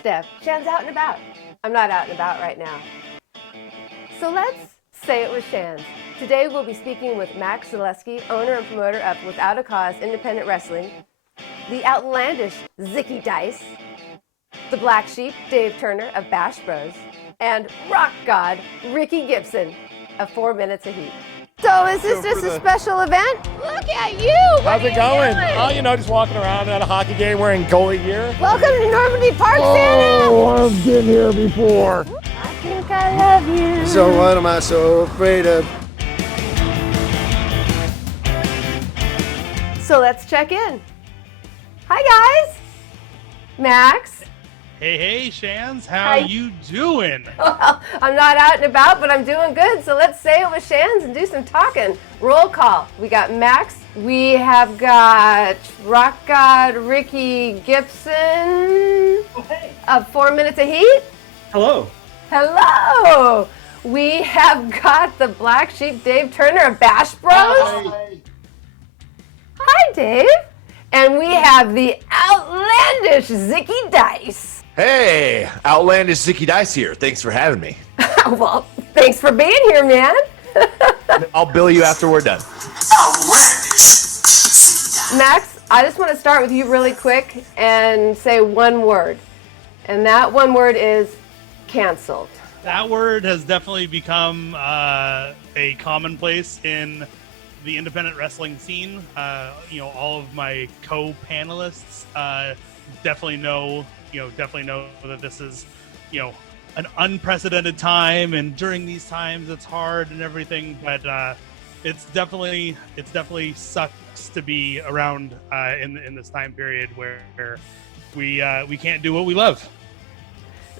Steph. Shan's out and about. I'm not out and about right now. So let's say it with Shan. Today we'll be speaking with Max Zaleski, owner and promoter of Without a Cause Independent Wrestling, the outlandish Zicky Dice, the Black Sheep, Dave Turner of Bash Bros, and rock god Ricky Gibson of 4 Minutes of Heat. So is this just a special event? Look at you! How's it going? Oh, you know, just walking around at a hockey game wearing goalie gear. Welcome to Normandy Park, Santa! Oh, I've been here before. I think I love you. So what am I so afraid of? So let's check in. Hi guys! Max. Hey, Shans, how you doing? Well, I'm not out and about, but I'm doing good. So let's say it with Shans and do some talking. Roll call. We got Max. We have got rock god Ricky Gibson of 4 Minutes of Heat. Hello. Hello. We have got the Black Sheep Dave Turner of Bash Bros. Hi, Dave. And we have the outlandish Zicky Dice. Hey, outlandish Zicky Dice here. Thanks for having me. Well, thanks for being here, man. I'll bill you after we're done. Max, I just want to start with you really quick and say one word. And that one word is canceled. That word has definitely become a commonplace in the independent wrestling scene. All of my co-panelists definitely know that this is, an unprecedented time, and during these times it's hard and everything, but it's definitely sucks to be around in this time period where we can't do what we love.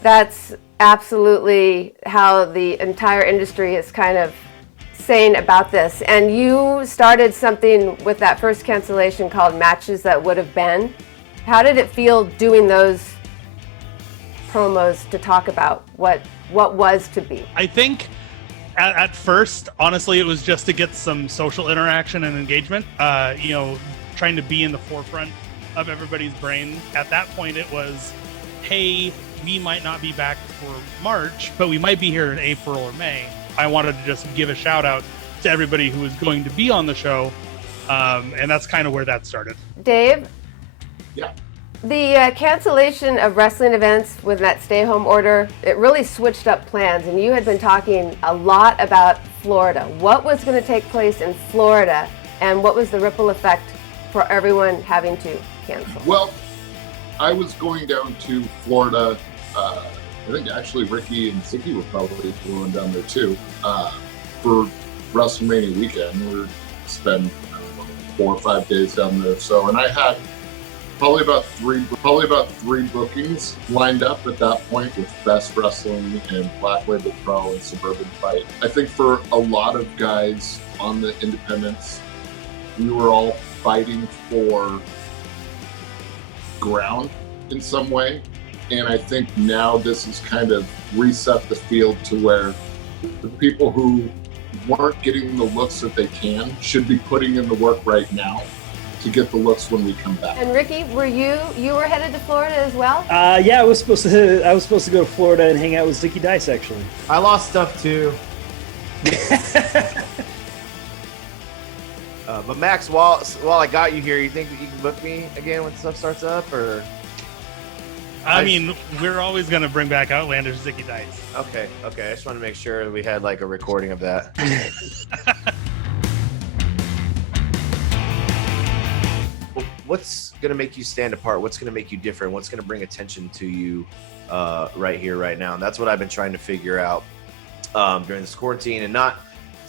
That's absolutely how the entire industry is kind of saying about this. And you started something with that first cancellation called Matches That Would Have Been. How did it feel doing those promos to talk about what was to be? I think at first, honestly, it was just to get some social interaction and engagement, trying to be in the forefront of everybody's brain. At that point, it was, hey, we might not be back for March, but we might be here in April or May. I wanted to just give a shout out to everybody who is going to be on the show, and that's kind of where that started. Dave? Yeah. The cancellation of wrestling events with that stay-home order, it really switched up plans, and you had been talking a lot about Florida. What was going to take place in Florida, and what was the ripple effect for everyone having to cancel? Well, I was going down to Florida. I think actually Ricky and Zicky were probably going down there too for WrestleMania weekend. We were spend 4 or 5 days down there. So, and I had probably about three bookings lined up at that point with Best Wrestling and Black Label Pro and Suburban Fight. I think for a lot of guys on the independents, we were all fighting for ground in some way. And I think now this has kind of reset the field to where the people who weren't getting the looks that they can should be putting in the work right now to get the looks when we come back. And Ricky, were you were headed to Florida as well? Yeah, I was supposed to go to Florida and hang out with Zicky Dice, actually. I lost stuff too. But Max, while I got you here, you think that you can book me again when stuff starts up, or? I mean, we're always going to bring back outlandish Zicky Dice. Okay. I just want to make sure we had like a recording of that. What's going to make you stand apart? What's going to make you different? What's going to bring attention to you right here, right now? And that's what I've been trying to figure out during this quarantine. And not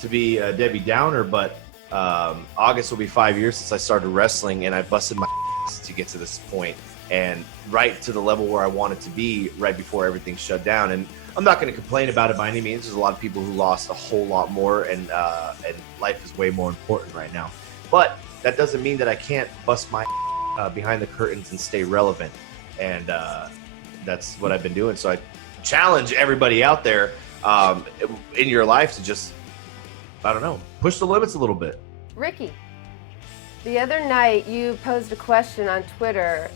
to be a Debbie Downer, but August will be 5 years since I started wrestling, and I busted my ass to get to this point and right to the level where I wanted to be right before everything shut down. And I'm not going to complain about it by any means. There's a lot of people who lost a whole lot more, and life is way more important right now. But that doesn't mean that I can't bust my behind the curtains and stay relevant. And that's what I've been doing. So I challenge everybody out there in your life to just, I don't know, push the limits a little bit. Ricky, the other night you posed a question on Twitter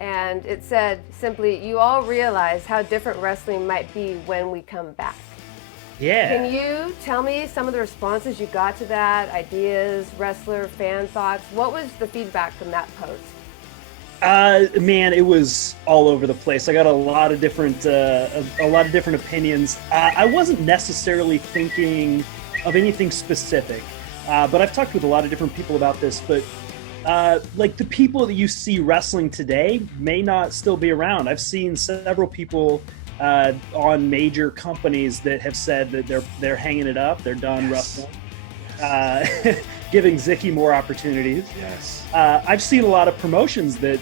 and it said simply, "You all realize how different wrestling might be when we come back." Yeah. Can you tell me some of the responses you got to that, ideas, wrestler, fan thoughts? What was the feedback from that post? Man, it was all over the place. I got a lot of different opinions. I wasn't necessarily thinking of anything specific, but I've talked with a lot of different people about this. But like the people that you see wrestling today may not still be around. I've seen several people on major companies that have said that they're hanging it up. They're done wrestling. Giving Zicky more opportunities. Yes. I've seen a lot of promotions that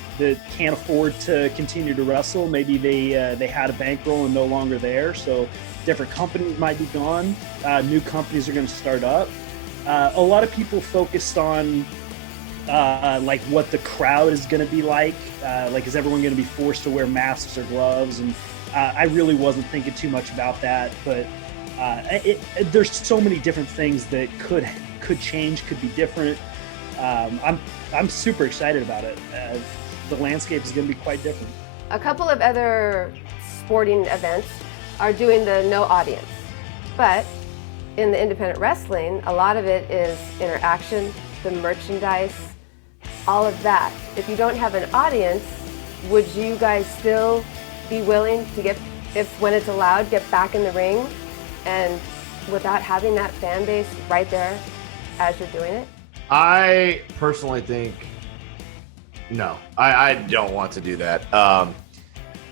can't afford to continue to wrestle. Maybe they had a bankroll and no longer there, so different companies might be gone. New companies are going to start up. A lot of people focused on like what the crowd is going to be like. Like, is everyone going to be forced to wear masks or gloves? And I really wasn't thinking too much about that, but there's so many different things that could change, could be different. I'm super excited about it. The landscape is going to be quite different. A couple of other sporting events are doing the no audience, but in the independent wrestling, a lot of it is interaction, the merchandise, all of that. If you don't have an audience, would you guys still be willing to when it's allowed, get back in the ring and without having that fan base right there as you're doing it? I personally think no. I don't want to do that.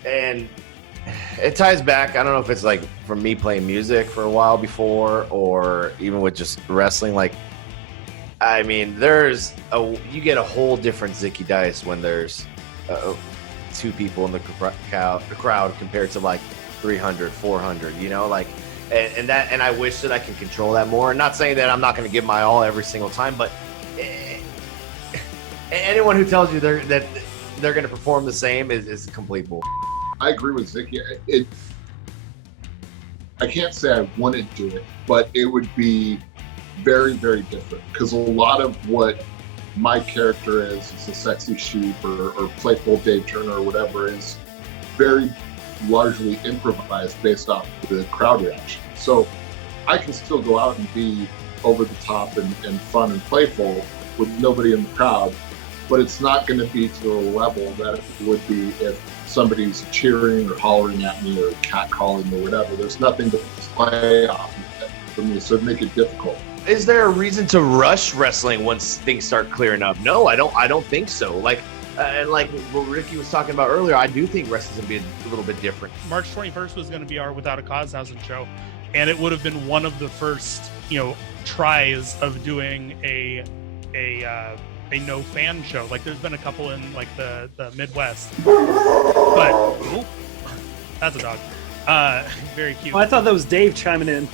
And it ties back. I don't know if it's like from me playing music for a while before, or even with just wrestling. Like, I mean, you get a whole different Zicky Dice when there's 2 people in the crowd compared to like 300, 400. You know, like. And I wish that I could control that more. Not saying that I'm not going to give my all every single time, but anyone who tells you that they're going to perform the same is complete bull. I agree with Zicky. I can't say I wouldn't do it, but it would be very, very different, because a lot of what my character is a sexy sheep or playful Dave Turner or whatever, is very largely improvised based off the crowd reaction. So I can still go out and be over the top and fun and playful with nobody in the crowd, but it's not going to be to the level that it would be if somebody's cheering or hollering at me or catcalling or whatever. There's nothing to play off for me, so it'd make it difficult. Is there a reason to rush wrestling once things start clearing up? No, I don't think so. Like, and like what Ricky was talking about earlier, I do think wrestling's gonna be a little bit different. March 21st was going to be our Without a Cause housing show, and it would have been one of the first, tries of doing a no fan show. Like, there's been a couple in like the Midwest, but that's a dog. Very cute. Oh, I thought that was Dave chiming in.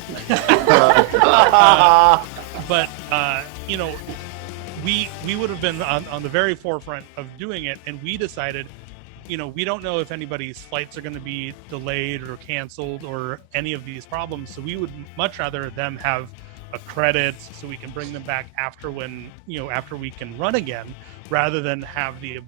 But we would have been on the very forefront of doing it, and we decided, we don't know if anybody's flights are going to be delayed or canceled or any of these problems, so we would much rather them have a credit so we can bring them back after we can run again, rather than have we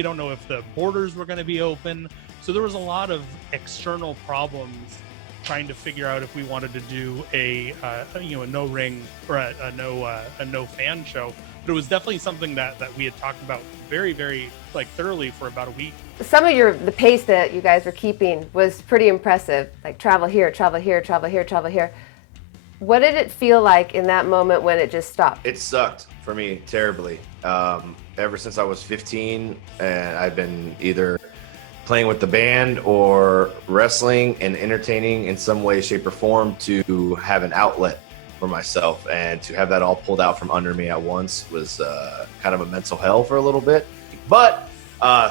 don't know if the borders were going to be open. So there was a lot of external problems trying to figure out if we wanted to do a no ring or a no fan show. But it was definitely something that we had talked about very, very thoroughly for about a week. Some of the pace that you guys were keeping was pretty impressive. Like travel here, travel here, travel here, travel here. What did it feel like in that moment when it just stopped? It sucked for me terribly. Ever since I was 15, and I've been either playing with the band or wrestling and entertaining in some way, shape, or form to have an outlet for myself, and to have that all pulled out from under me at once was kind of a mental hell for a little bit. But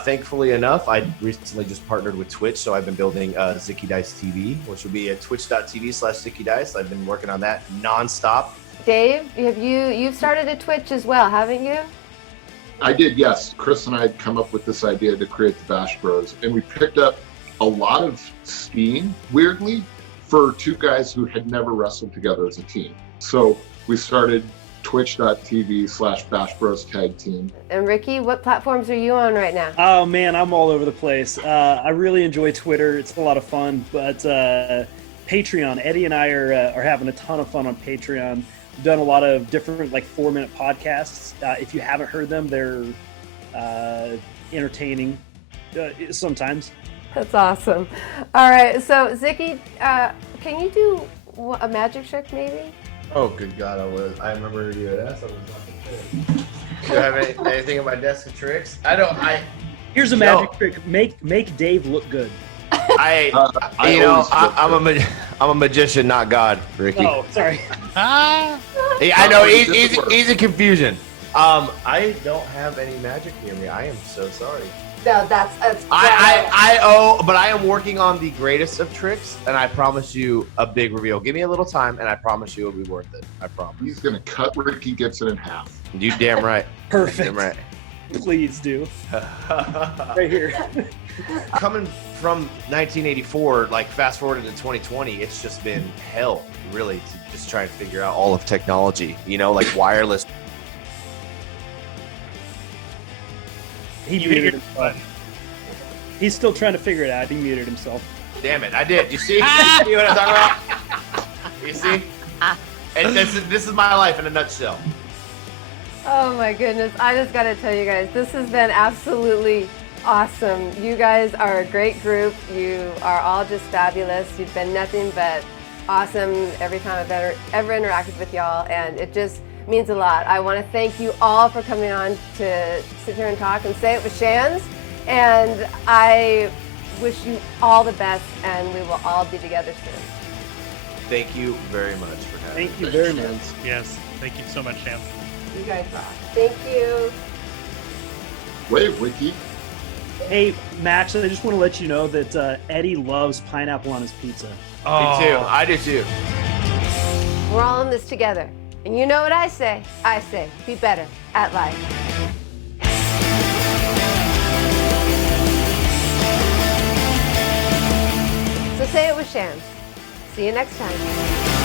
thankfully enough, I recently just partnered with Twitch, so I've been building Zicky Dice TV, which will be at twitch.tv/Zicky Dice. I've been working on that nonstop. Dave, you've started a Twitch as well, haven't you? I did, yes. Chris and I had come up with this idea to create the Bash Bros, and we picked up a lot of steam, weirdly, for 2 guys who had never wrestled together as a team. So we started twitch.tv/Bash Bros Tag Team. And Ricky, what platforms are you on right now? Oh man, I'm all over the place. I really enjoy Twitter; it's a lot of fun. But Patreon, Eddie and I are having a ton of fun on Patreon. We've done a lot of different 4-minute podcasts. If you haven't heard them, they're entertaining sometimes. That's awesome. All right, so Zicky, can you do a magic trick maybe? Oh, good God, I remember you had asked. I was not prepared. Do you have anything on my desk of tricks? Here's a magic trick. Make Dave look good. I'm a magician, not God, Ricky. Oh, sorry. Ah, Yeah, I know. Easy confusion. I don't have any magic near me. I am so sorry. No, that's But I am working on the greatest of tricks, and I promise you a big reveal. Give me a little time, and I promise you it'll be worth it. I promise. He's gonna cut Ricky Gibson in half. You damn right. Perfect. Damn right. Please do. Right here. Coming from 1984, fast forward to 2020, it's just been hell, really, to just try and figure out all of technology. Wireless. He muted himself. He's still trying to figure it out. He muted himself. Damn it, I did. You see? See what I'm talking about? You see? And this is my life in a nutshell. Oh my goodness, I just gotta tell you guys, this has been absolutely awesome. You guys are a great group. You are all just fabulous. You've been nothing but awesome every time I've ever interacted with y'all, and it just means a lot. I want to thank you all for coming on to sit here and talk and say it with Shans, and I wish you all the best, and we will all be together soon. Thank you very much for having me. Thank you very much. yes. Thank you so much, Shams. You guys rock. Thank you. Wave, Ricky. Hey, Max, I just want to let you know that Eddie loves pineapple on his pizza. Me too. I do too. We're all in this together. And you know what I say? I say, be better at life. So say it with Shams. See you next time.